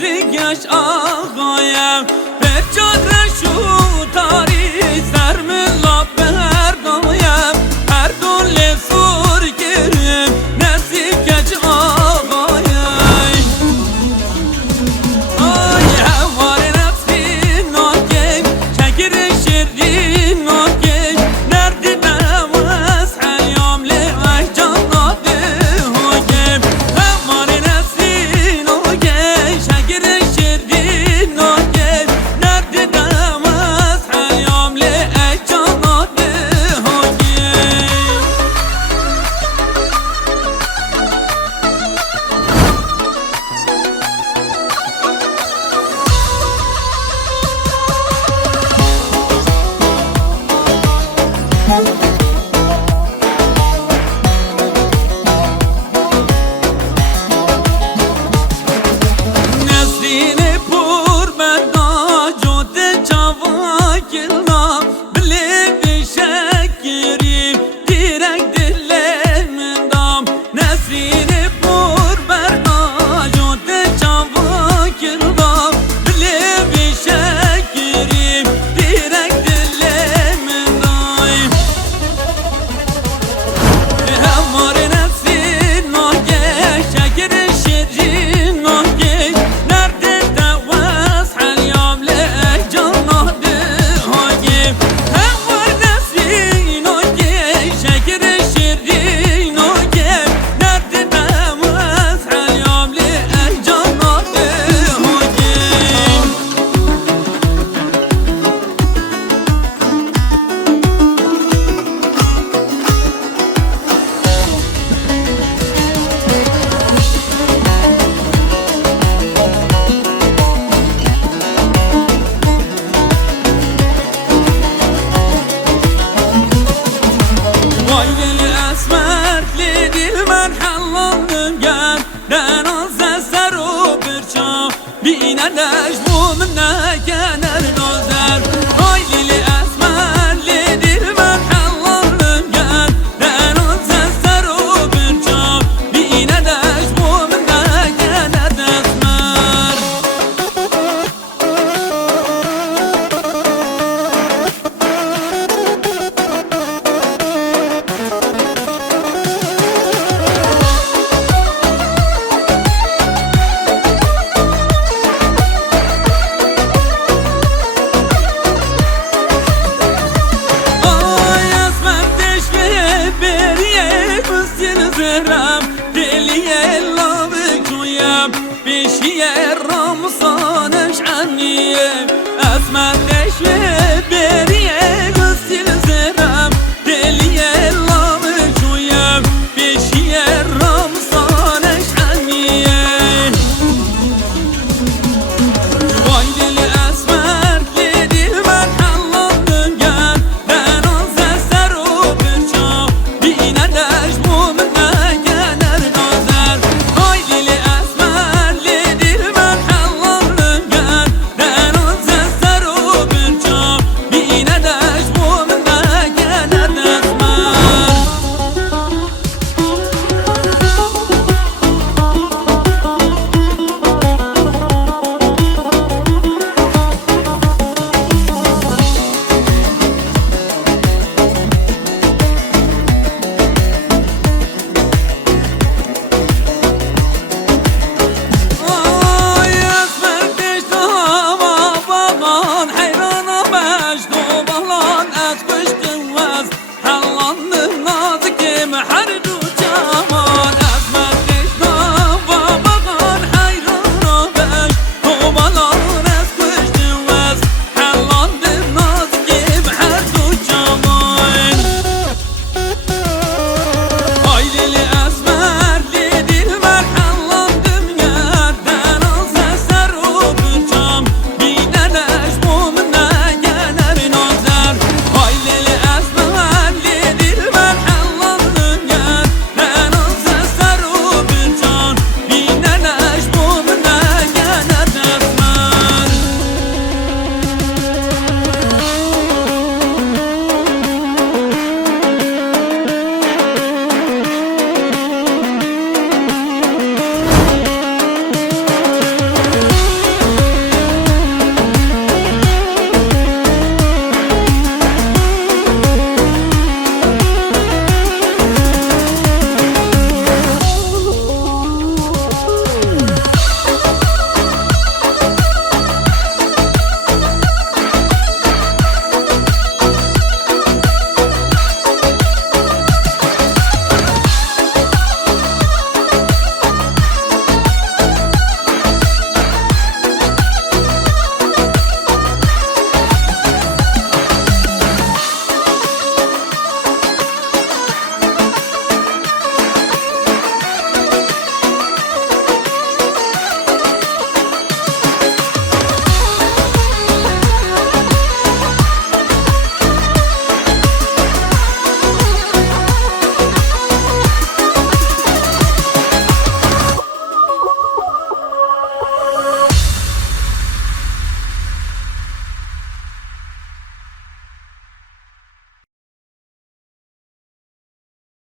نزدیکش آقایم به جادر شو تاری سرملا بردایم هر دل سور گرم نزدیکش آقایم آی هوار نفسی ناگیم شگر شردی ناگیم نردی نواز حیام لعش جاناده هاگیم هوار نفسی ناگیم شگر شردی ناگیم نردی نواز حیام لعش جاناده هاگیم نسلین پور بردا جوده چاواکلنا بلی بشکریم دیرک دل من دام نسلین پور بردا جوده چاواکلنا بلی بشکریم دیرک دل من دام همار نفسی ناگه شکر شجی ناگه نرده دواز حلیام لعه جاناده هاگه همار نفسی ناگه شکر شجی ناگه نرده دواز حلیام لعه جاناده هاگه وای دل اسمر دل من حلالم گرد در آن سر و برچا بینندش بوم نکرد